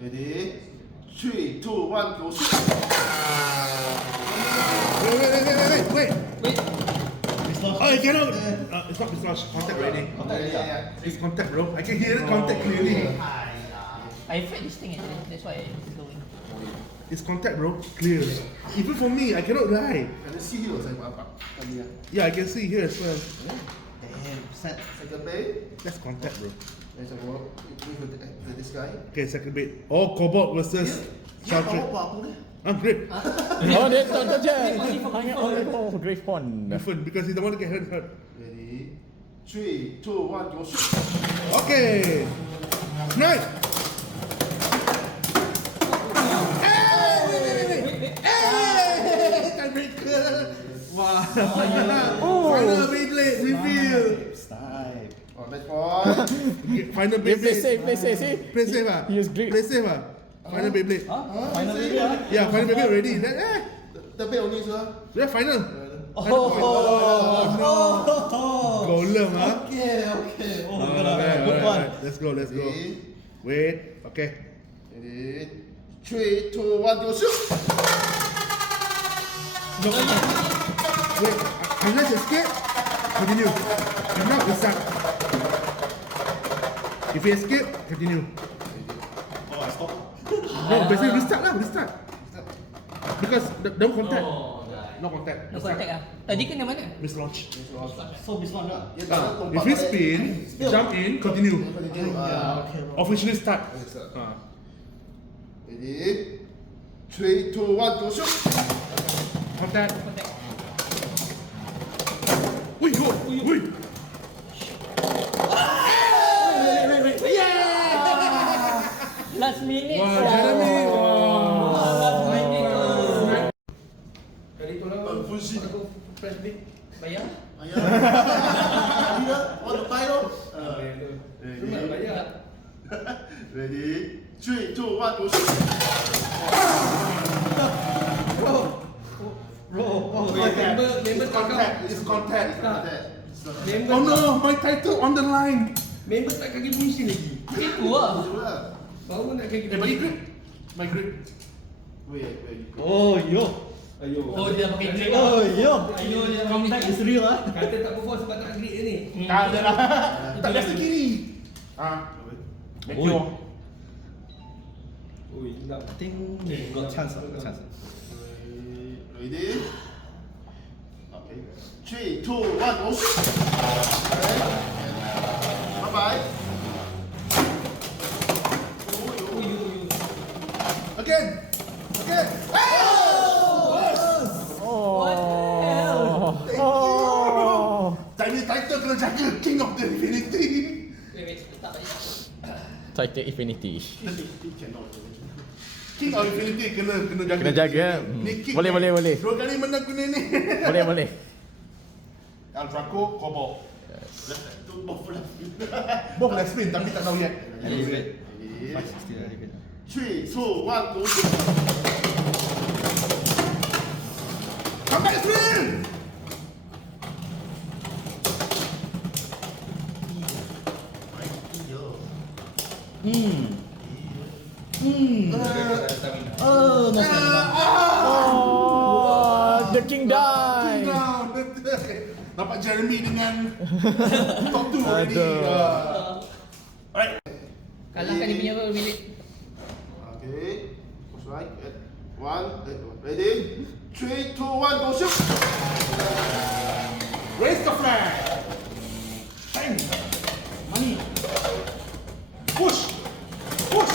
Ready? 3, 2, 1, go shoot! Wait. Dislodge. Oh, you cannot. It's not dislodge. Contact already. Yeah. It's contact, bro. I can hear the contact clearly. I felt this thing actually, that's why it's going. It's contact, bro. Clear. Even for me, I cannot lie. Can you see here? Saya buat apa? Tadi ya. Yeah, I can see here as well. Damn, set. Second bait. That's contact, bro. Then saya bawa with this guy. Okay, second bait. Oh, Cobalt versus Dia Shelter. bawa apa ni? I'm great. Oh, dia tak je. Hanya oh, Grave Pond. Different because he don't want to get hurt. Ready? 3, 2, 1, go shoot! Okay. Nice. Hey! Tiebreaker. Wow. Final Beyblade reveal. Snipe. Oh, match point. Final Dia play Beyblade. safe, see? Play safe ah. He is great. Play safe ah. Final Beyblade. Final video. Yeah, final Beyblade already. The bait only sir. Yeah, final. Oh no. Golem ah. Okay. Oh, good Alright. one. Let's go. Ready? Wait. Okay. Ready? 3, 2, 1, go shoot! No. Wait. Unless escape, continue. If not, restart. If you escape, continue. Oh, I stop. No, basically restart lah. Restart. Because don't contact. No contact. No contact ah. Tadi kena mana? Mislaunch. So, Biswan lah. Dia tangan If tumpat you balik. spin, jump in, continue. Continue. Okay, bro. Officially start. Start. Ah. Ready? 3, 2, 1, go shoot! Contact. Contact. Wait, go. Wait. Last minute. Wah, Jeremy. Wah. Last minute. Kali tu lah. Fungsi. Aku press big. Bayar? Ayah. Dia, want to buy no? Tu nak bayar. Ready? 3, 2, 1, go shoot! Bro, oh, Member It's contact. It's contact. Member Oh no, my title on the line. Member tak kaki bunyi lagi. Itu lah. Baru nak kaki Bagi grip. My grip. Wait. Oh, yo. Ayo. Oh, dia dah pakai grip lah. Oh, yo. Ayo, dia dah Contact is real ah. Kata tak perform sebab tak grip je ni. Tak ada lah. Tak biasa kiri. Ah. Make Oi. your. Ui, nak. I think got chance. Ready? Okay. 3, 2, 1, go shoot! Bye-bye. Again. Oh. Chinese title kena jaga King of the Infinity. Wait, tak payah. Titan Infinity. King of Infinity kena jaga. Kena jaga. Ni king. Boleh. Dua kali menang guna ni. Boleh. Alfraco, Cobalt. Both left spin tapi tak tahu yet. Elevate. Ready? 560 elevate. 3, 2, 1, go shoot! Come back spin. Oh, no stamina. Oh, the king died. Down. Nampak Jeremy dengan top 2 already. Aduh. Alright. Kalahkan dia punya bilik. Okay. Push right. 1, ready? 3, 2, 1, go shoot! Raise the flag. Bang. Money. Push. Wait.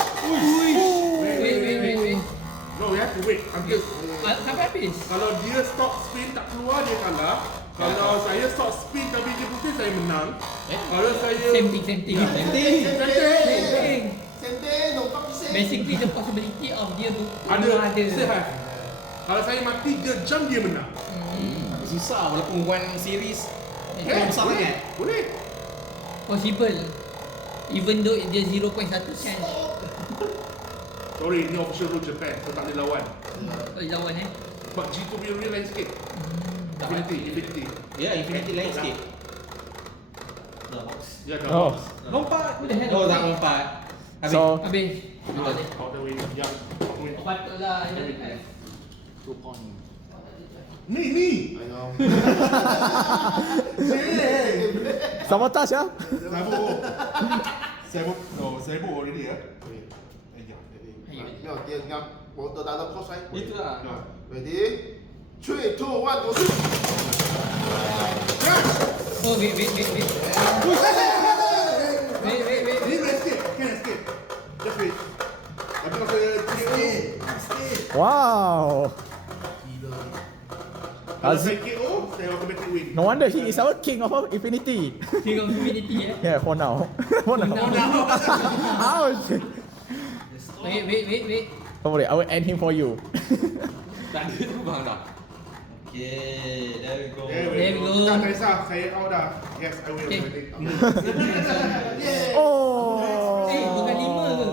No, we have to wait until Sampai habis. kalau dia stop spin tak keluar dia kalah. Kalau saya stop spin tapi dia putih saya menang. Kalau saya Same thing. Same thing, no competition. Basically the possibility of dia tu ada. ada. Still have. Kalau saya mati dia jump dia menang. Susah walaupun one series. Eh, besar boleh. sangat. Boleh. Possible. Even though dia 0.1 chance. Sorry, ni official rule Japan. Kau tak boleh lawan. Tak boleh lawan But G2 punya real lain sikit. Infinity. Ya, Infinity lain sikit. Ya, dah. Oh. Lompat. What the hell? Oh, tak lompat. So, Habis. All the way. Yeah. All the way. Patutlah ini kan. 2 point. Me. I know. sabotage ya? Sebo already ya. Wait. Yeah. No, dia ngam water dalam pos saya. Itulah. Ready? 3, 2, 1, go shoot. Oh, wait. Wait. He can escape. Just wait. Tapi kalau Wow. Kalau Aziz, saya KO, saya automatic win. no wonder he is our king of infinity. King of Humanity Yeah, for now. for now. Ouch. Wait. Don't worry, I will end him for you. Tak ada tu bang dah. Okay, there we go. There we go. Tak kisah, saya out dah. Yes, I will. Okay. Oh. Eh, bukan 5 ke?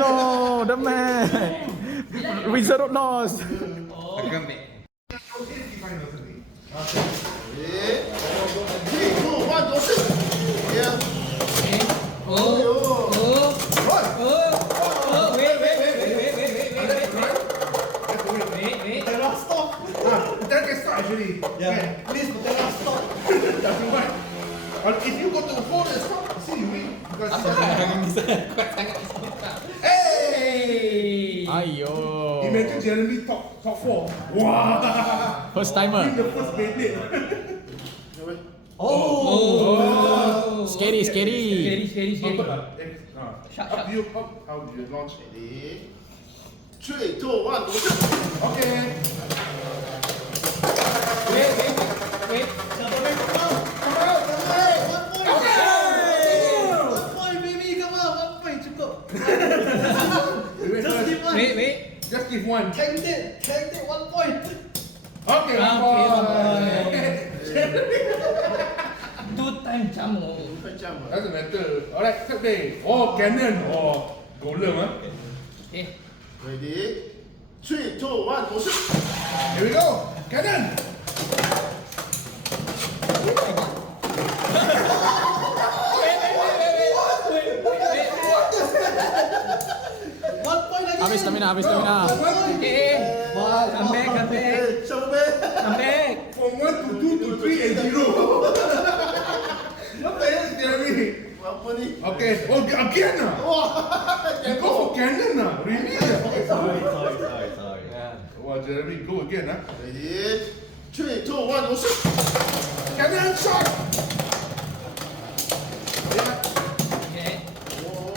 No, the man. Wizard of Oz. Akan back. Ready? 3, 2, 1, go shoot. Yeah. Okay. Wait. That can start actually. Yeah, please put that stop. That's right. But if you go to the phone and stop, see you win. Because Kuat sangat hey, Ayo. imagine Jeremy top 4. Wow. First timer. Win the first Beyblade. Oh. Scary. Scary. Up to you. How do you launch? Ready? 3, 2, 1, go shoot. Okay. Wait. Wait. Just give one. Take it, 1 point. Okay, Okay, one one point. 2 times jamu. Macam mana? Doesn't matter. Alright, third day. Oh, cannon. Oh, golem ah. Okay. Ready? 3, 2, 1, go shoot. Here we go. Cannon. Habis stamina. Okay. Come back. Eh, siapa be? Come back. From 1 to 2 to 3 and 0. What the hell is Jeremy? Apa ni? Okay. Oh, again ah. Wah. You go for cannon ah. Really? Sorry. Wow, Jeremy, go again ah. Ready? 3, 2, 1, go shoot. Cannon shot. Okay. Oh,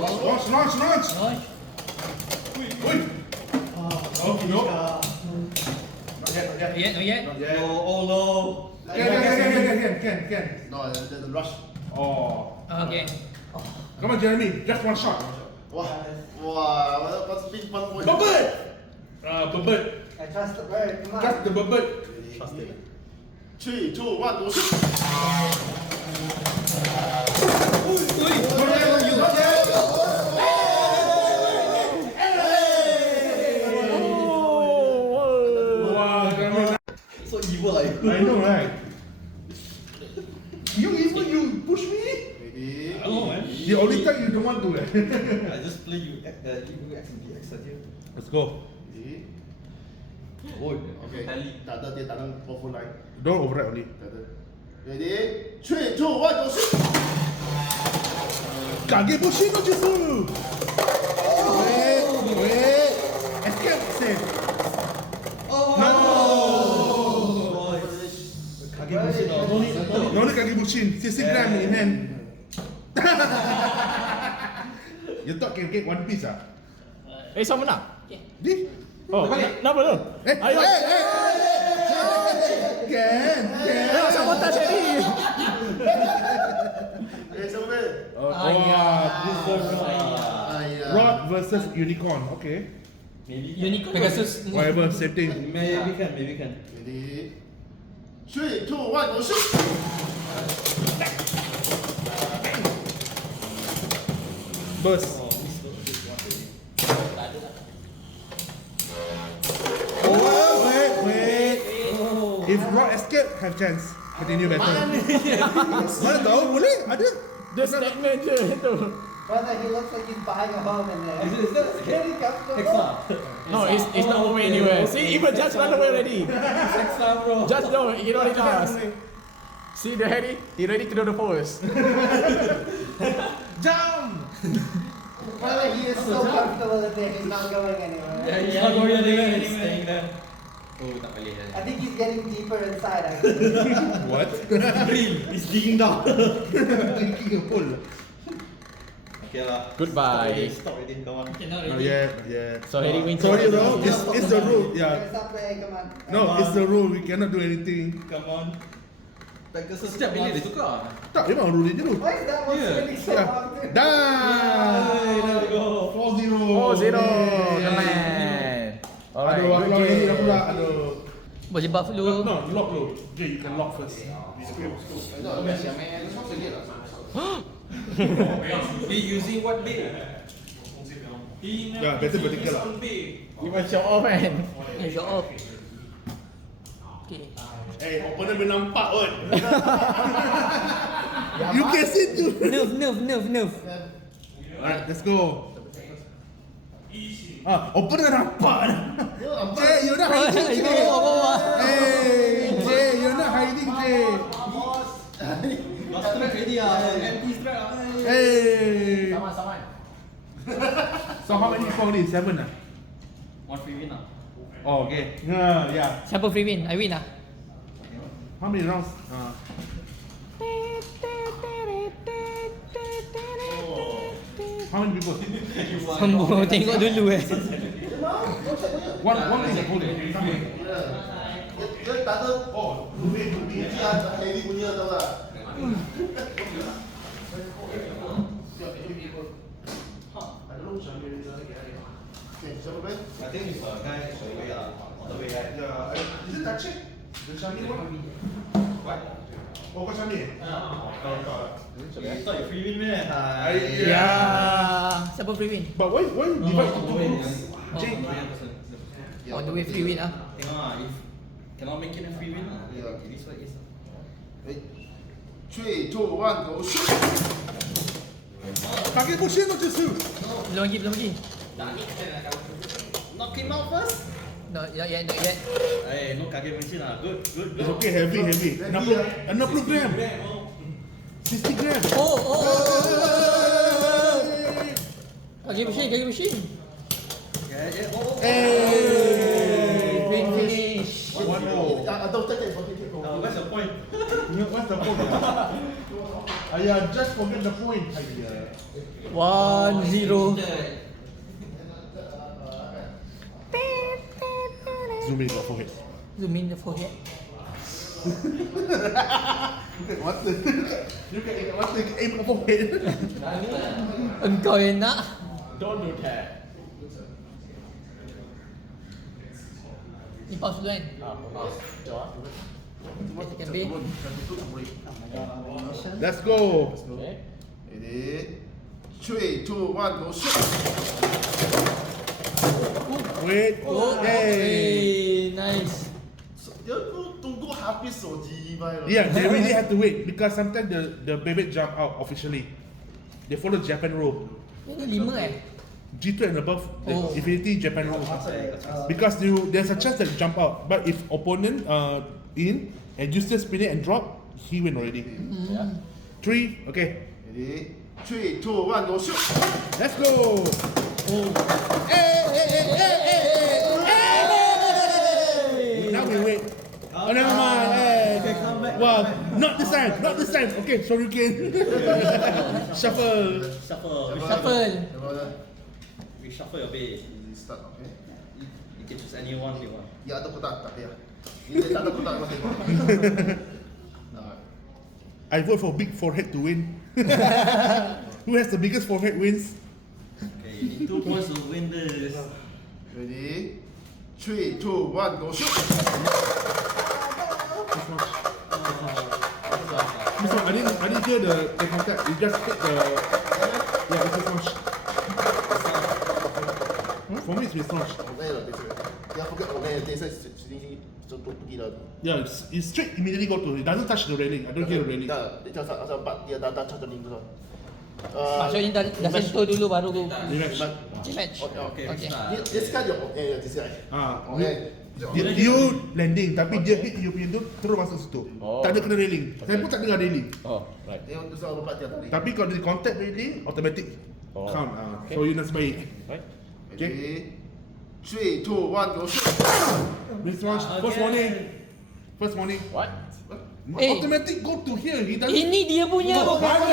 lost. Launch. Launch. Oi. Okay, no. Not yet. Not yet. Oh no. Can. No, the rush. Oh. Okay. Come on, Jeremy. Just one shot. Wah, what speed 1 point. Bubble. Bubble. I trusted right. Come Just the bubble. 3, 2, 1, go shoot. Wow, Jeremy. So evil like. I know, right? You push me? Ready? Hello man. The only time you don't want to. I just play you X and DX saja. Let's go. Ready? Oh. Okay. Tak ada dia tangan overline. Don't override only. Tak ada. Ready? 3, 2, 1, go shoot. Kage bushi no jutsu. Wait. Escape safe. Oh. No. Kage bushi no. No need kage bushin. 60 gram in hand. You thought can get one piece ah? Siapa menang? Di? Oh, kenapa tu? Ayo. Can. Sabotage ni. Siapa be? Rod versus unicorn. Okay. Unicorn. Pegasus. Whatever, same thing. Maybe can. Ready? 3, 2, 1, go shoot. Burst. Wait. If Rod escape, have chance. Continue better. Mana tahu boleh? Ada. Dia stagnant je tu. Brother, he looks like he's buying a home in there. Very comfortable. Extra. No, it's not moving anywhere. See, even Judge run away already. Extra bro. Judge no, he already lost. See the Harry? He ready to do the post. Jump. Brother, he is so comfortable in there. He's not going anywhere. He's not going anywhere. He's staying there. Oh, tak boleh. I think he's getting deeper inside, actually. What? He's digging down. Digging a hole. Okay lah. Goodbye. Stop already. Come on. Oh yeah. So Harry wins. Sorry bro, it's the rule. Yeah. Stop playing, come on. No, it's the rule. We cannot do anything. Come on. Setiap bila dia tukar. Tak, memang rule dia dulu. Why is that one Yeah. spinning so Yeah. long? Dah. There we go. 4-0. 4-0. The man. Alright, Aduh, aku good lawan ini dah pula. game. Aduh. Boleh buff dulu. No, lock dulu. Jay, you can lock first. He using what bait? Yeah, better vertical lah. You must show off man. Show off. Okay. Eh, opponent boleh nampak kot. You can see too. Nerf. Alright, let's go. Opponent dah nampak. Jay, you're not hiding, Jay. Hey, Jay, you're not hiding, Jay. Lost track already ah. Empty track ah. Hey. Sama. So how many for this? 7 ah? One free win ah. Oh, okay. Yeah. Siapa free win? I win lah. How many rounds? How many people? Sambung tengok dulu One is a pole. Dia tak ada. Oh, bunyi Harry punya tau tak? Okay, siapa Ben? I think it's a guy away ah. On the way right. Yeah, is it touching? The Shami one? What? Oh, kau Shami? You thought you free win meh? Ya. Siapa free win? But why you divide to two groups? Jay. On the way free win ah. Tengok ah, if cannot make it a free win ah. Yeah. It is what it is. 3, 2, 1, go shoot! Kaki pusing tu justru. Belum lagi. Knock him out first. No, not yet. Hey, no kage machine ah. Good. It's okay, heavy. 60 gram. 60 gram. Oh. Kaki machine. Yeah. Oh. Hey. Great finish. One more. Atau tak pakai kek. What's the point? What's the point? Ayah, just forget the point. Ayah. 1-0. Zoom in the forehead. Zoom in the forehead. Mata. You can aim the forehead. Engkau yang nak. Don't do that. Ni pause dulu kan? Jom. Second B. Let's go. Okay. Ready? 3, 2, 1, go shoot! Wait. Hey. Nice. Dia tu tunggu habis soji bye. Yeah, they really have to wait because sometimes the baby jump out officially. They follow Japan rule. Ini 5 G2 and above, the Oh. Infinity Japan rule. Because there's a chance that you jump out, but if opponent in and you still spin it and drop, he win already. Yeah. 3, okay. Ready? 3, 2, 1, go shoot! Let's go. Hey. Now we wait. Oh, never mind. Hey. Wow, not this time. Okay, sorry again. Shuffle. Shuffle. We shuffle your base. Start, okay? You can choose any one you want. Ya ada kotak, tak payah. Ini tak ada kotak, masih tengok. I vote for big forehead to win. Who has the biggest forehead wins? Okay, you need 2 points to win this. Ready? 3, 2, 1, go shoot! This one, I didn't hear the contact. You just hit the. Yeah, it's this one. For me, it's massage. Dia forget taser sini pergi dah. Yeah, it's straight immediately go to. It doesn't touch the railing. I don't hear the railing. Dah, dia asal empat dia dah touch the ring tu. Maksudnya dah sentuh dulu baru Relax. match. Okay. Okay. This guy this guy. Okay. Dia landing tapi dia hit you punya tu terus masuk situ. Tak ada kena railing. Saya pun tak dengar railing. Oh, right. Dia untuk soal lompat dia tarik. Tapi kalau dia contact railing, automatic count. So you nak sebaik. Right. Okay. 3, 2, 1, go shoot. Massage. First warning. First warning. What? Automatic go to here. He doesn't. Ini dia punya bukan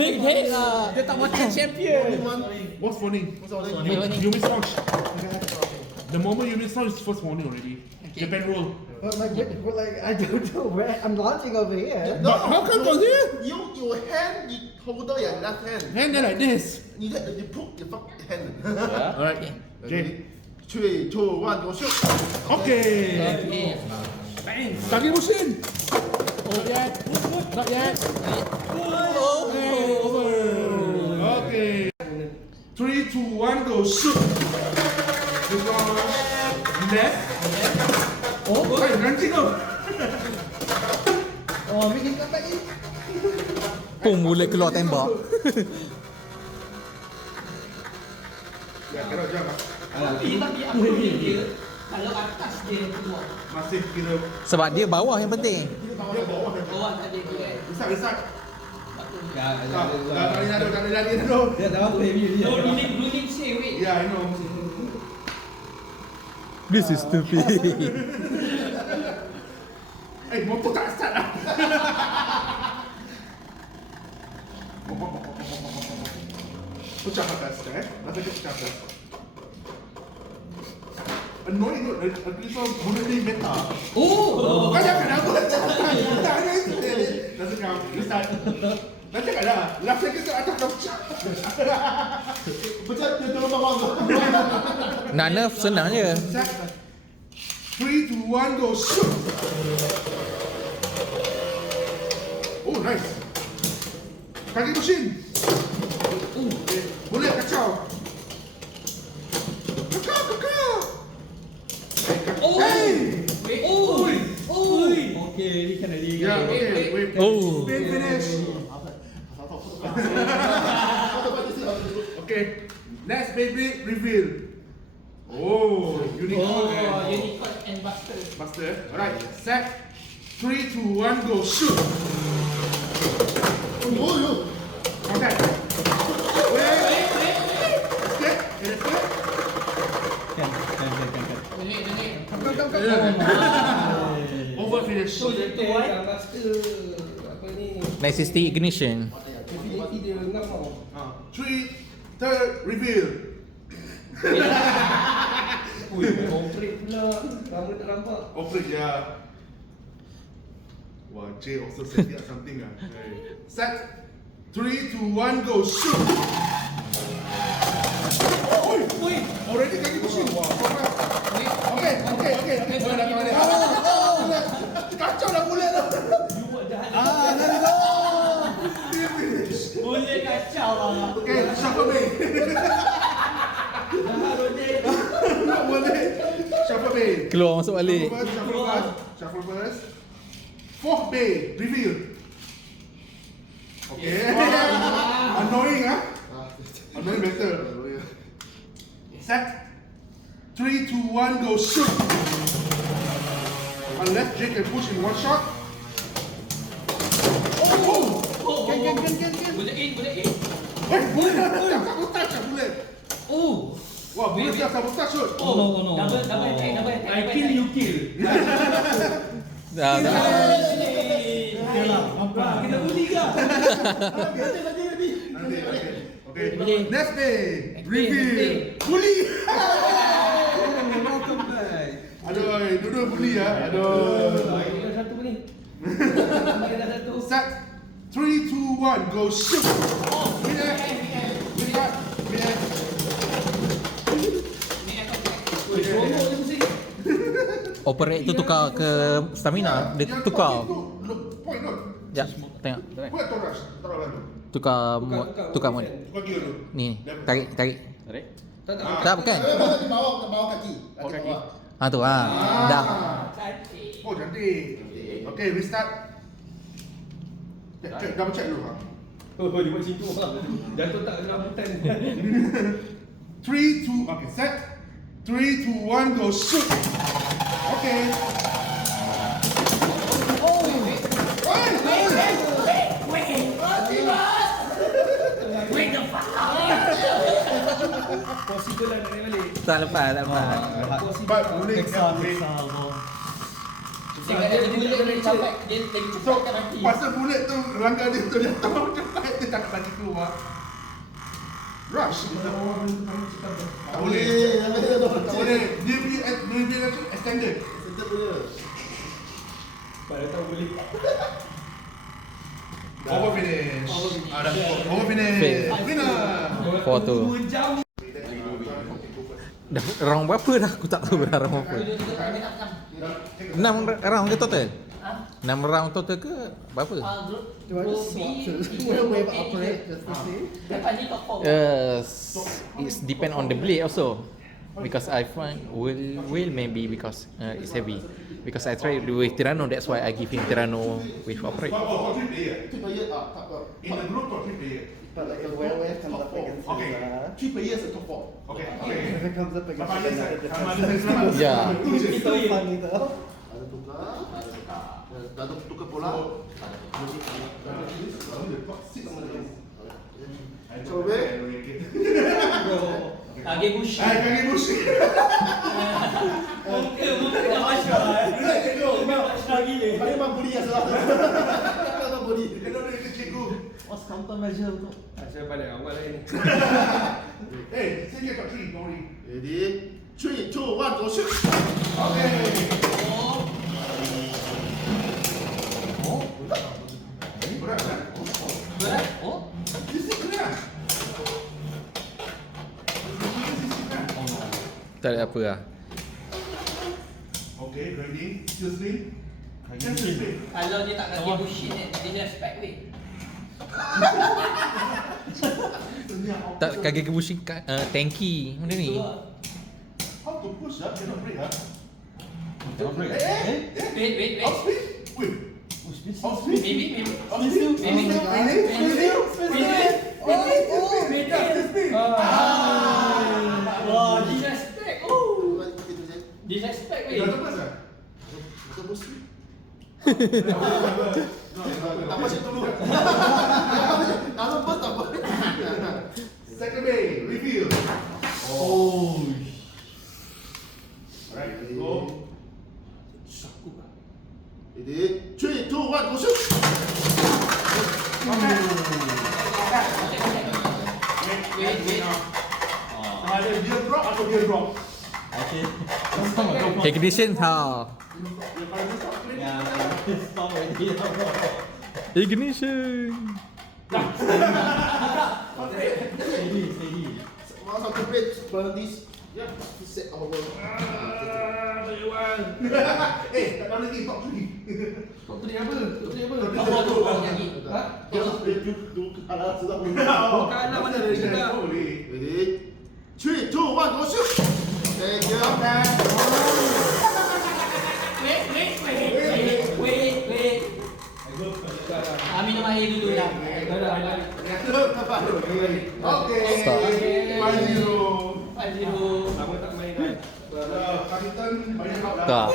big head lah. Dia tak macam champion. What's warning? Warning. You massage. The moment you massage is first warning already. Okay. Japan roll. But like I don't know where I'm launching over here. But how come was here? Your hand, you hold on your left hand. Hand like this. You put your fucking hand. Alright. Okay. 3, 2, 1, go shoot. Okay. Kaki musim. Not yet. Not yet. Over. Okay. 3, 2, 1, go shoot. Left. Oh, ranting up. Oh, we can come back in. Pum mula keluar tembak. Ya, kena jam. Tapi apa dia kalau atas dia keluar. Masih kira Sebab dia bawah yang penting. dia bawah. Bawah tak ada keluar. Besar. Dah Tak lari. Dia dah apa heavy dia. No ruling say wait. Yeah, I know. This is stupid. Eh, motor tak start lah. Pecah atas, Rasa dia pecah atas. Annoying tu, Agriso guna ni meta. Oh. Kau jangan aku dah cakap. Tak ada itu. Rasa kau, you start. Dah cakap dah, last second tu atas kau pecah. Pecah dia terus bawah tu. Nak nerf senang je. 3, 2, 1, go shoot. Oh, nice. Kaki mesin. Okay. Boleh kacau. Kacau. Hey. Oh. Oh. Okey, ni kan ada. Yeah, okay. Wait. Oh. Finish. Okay. Next baby reveal. Oh, unicorn. Unicorn and Buster. Buster. Alright. Set. 3, 2, 1, go shoot. Oh. Okay. Wait. Escape. Escape. Kan. Over finish. So dia tu master apa ni? 960 ignition. Infinity dia ngam tau. 3, third reveal. Ui, operate pula. Lama tak nampak. Operate ya. Wah, Jay also setting up something ah. Set. 3, 2, 1, go shoot. Oi. Already kaki pusing. Wah. Okay. Boleh. Kacau dah boleh dah. Boleh kacau lah. Okay, shuffle bay. Tak boleh. Shuffle bay. Keluar masuk balik. Shuffle first. Fourth bay, reveal. Okay. Annoying ah. Annoying better. Set. 3, 2, 1, go shoot. Unless Jake can push in one shot. Oh! Can. Boleh in. Eh, boleh. Sabotage ah, boleh. Oh. Wah, boleh siap sabotage shoot. Oh, no. Double attack. I kill you kill. Dah. Kita buli ke? Okay. Next day, reveal. Bully. Welcome back. Aduh, dua-dua bully ya. Aduh. Ini dah satu ni. Ini dah satu. Set. 3, 2, 1, go shoot. Minute. Promo je pusing. Operate tu tukar ke stamina. Dia tukar. Point not. Sekejap, tengok. Point to rush. Taruh lalu. Tukar mod. Tukar gear dulu. Ni, tarik. Tarik. Tak, bukan. Di bawah kaki. Oh, kaki. Tu dah. Cantik. Oh, cantik. Okay, restart. Check, double check dulu. Oh, dia buat situ lah. Jatuh tak rambutan. 3, 2, okay, set. 3, 2, 1, go, shoot. Okay. Wait the fuck up. Possible lah nak naik balik. Tak lepas. But boleh. Tengok dia bullet dia sampai dia lagi So, cepatkan mati. pasal bullet tu, langkah dia tu jatuh cepat, dia tak bagi keluar. Rush. Tak boleh. Tak boleh. Dia punya extended. Pada tahu boleh. Over finish. Dah over finish. Fail. Winner. 4-2. Dah round berapa dah? Aku tak tahu dah round berapa. 6 round ke total? 6 round total ke berapa? Do I just swap to wave operate just to see? Lepas ni top 4. It's depend on the blade also. Because I find will maybe because it's heavy. Because I tried with Tirano, that's why I give him Tirano with operate. For 3 player. Two player, tak apa. In the group for 3 player. But like the wave comes up against Okay. his, 3 players and top 4. Okay. if it comes up against Sama his, ada another sama defense. Yeah. It's so funny though. Ada tukar. Ada tukar bola. Coba. Kage bushi. Kaki bushi. Muka dah masyar. Masyar gila. Mana bang body yang salah? Mana body? What's countermeasure tu? Saya balik awal lagi ni. Hey, say you got 3, don't worry. Ready? 3, 2, 1, go shoot. Okay. Berat kan? Berat? Oh. This is berat. Tak ada apa lah. Okay, ready? Still spin. Just spin. Kalau dia tak kage bushi ni, dia respect weh. Tak kaki kebushi tanky. Mana ni? How to push up? Cannot break up. Wait. Wait. Outspin? Maybe. Outspin? Wah, disrespect. Oh. Disrespect weh. Dah lepas tak? Macam bos sweet. Tak masih dulu. Tak lepas tak apa. Second bay, reveal. Oh. Alright, let's go. Ready? 3, 2, 1, go shoot. Wait. Ada dia drop atau dia drop? Ignition ha. Ignition. Masa satu plate berhenti. Ya, set our world. Eh, tak tahu lagi top 3. Top 3 apa? Top 3 apa? Top lagi. Ha? Alah, sudah boleh. Bukan anak mana dari kita. Boleh. Ready? 3, 2, 1, go shoot. Thank you. Wait. Minum air dulu lah. Okay. Stop. 5-0. 5-0. Lama tak main kan? Karitan banyak hak dah. Tak.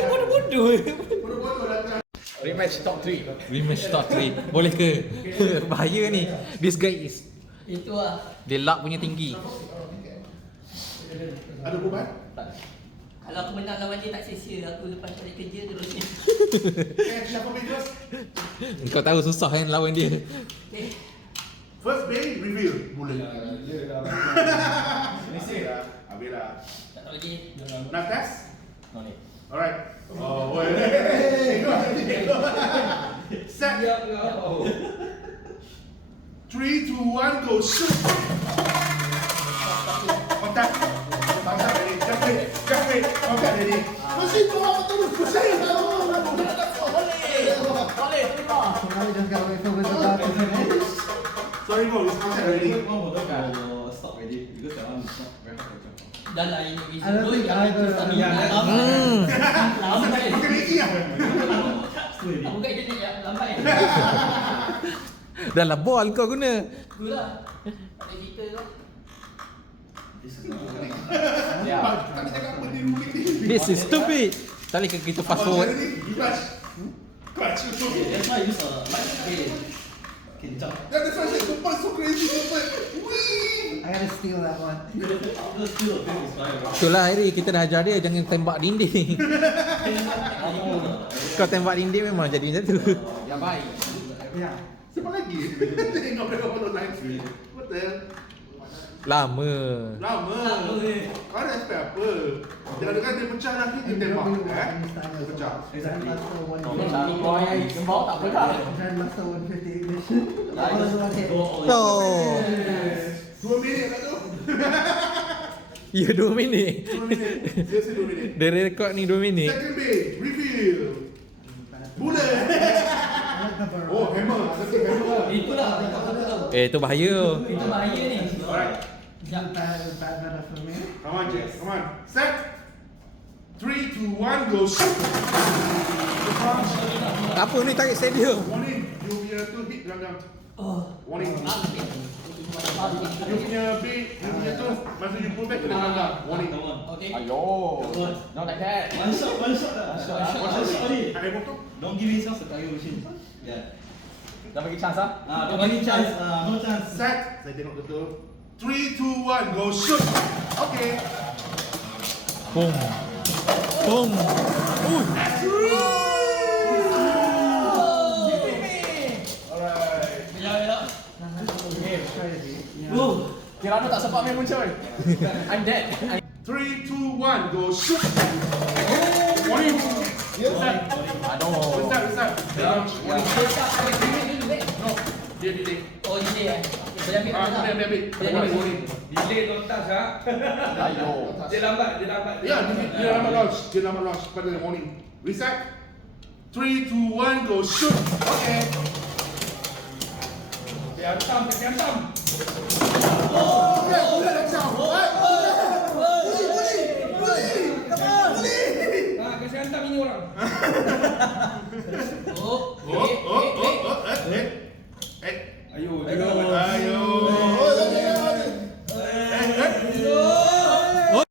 Bodoh datang. Rematch top 3. Boleh ke? Bahaya ni. This guy is Itu lah. dia luck punya tinggi. Ada beban? Kalau aku menang lawan dia tak sia-sia. Aku lepas cari kerja terus ni. Siapa biggest? Kau tahu susah kan lawan dia. Okay. First bay, reveal. Boleh. Dia dah. Habis lah. Tak tahu lagi. Nak test? No ni. Alright. Oh, wait. Set. Siap kau. 3, 2, 1, go shoot. Kontak. Kontak ready. Just wait. Kontak ready. Masih tu apa tu? So now we just gotta wait for Wizard to finish. Sorry bro, it's outside already. Stop already because that one is not very hard to jump. Dah lah ini I don't think I don't- Lambat. Makan lagi lah. Aku kat jenis yang lambat. Dah lah ball kau guna. Itulah. Ada cerita tu. Tak nak cakap apa ni ruling ni. This is stupid. Tak boleh kita fast forward. Clutch. Clutch. That's why I use a light scale. Okay, jump. That's why I said super so crazy super. I gotta steal that one. After still a bit is fine. Itulah Harry, kita dah ajar dia jangan tembak dinding. Kau tembak dinding memang jadi macam tu. Yang baik. Yeah. Siapa lagi? Tengok berapa follow line. What the hell? Lama. Lama. Kau ada expect apa? Jangan dia pecah lagi dia tembak. Dia pecah. Gembok tak apa dah. Grandmaster 150 ignition. That was one hit. Oh. 2 minit tak tu? Ya 2 minit. 2 minit. Seriously 2 minit. Dia rekod ni 2 minit. Second base, reveal. Bullet. Oh, hammer. Ada si hammer. Itulah. Tu bahaya. Itu bahaya ni. Alright. Jump bad meta for me. Come on, Jack. Come on. Set. 3, 2, 1, go shoot. Apa ni tarik stadium? Warning. You punya tu hit belakang. Warning. You punya beat, you punya tu masa you pull back ke belakang. Warning. Okay. Not like that. One shot dah. One shot only. Ada tu? Don't give yourself a target machine. Yeah. Dah bagi chance ah? Don't give me chance. No chance. Set. Saya tengok betul. 3, 2, 1, go shoot. Okay. Boom. Boom. Alright. Tirano tak sempat main muncul. I'm dead. 3, 2, 1, go shoot. Warning. Set. Aduh. Start. No. Dia delay. Oh ini ya. Boleh ambil Ambil. Warning. Delay lontas ah. Ayo. Dia lambat. Ya, dia lama launch pada warning. Reset. 3, 2, 1, go shoot. Okay. Dia hantam. Okay, boleh dah jauh. Kasi hantam ini orang. Oh. Oh.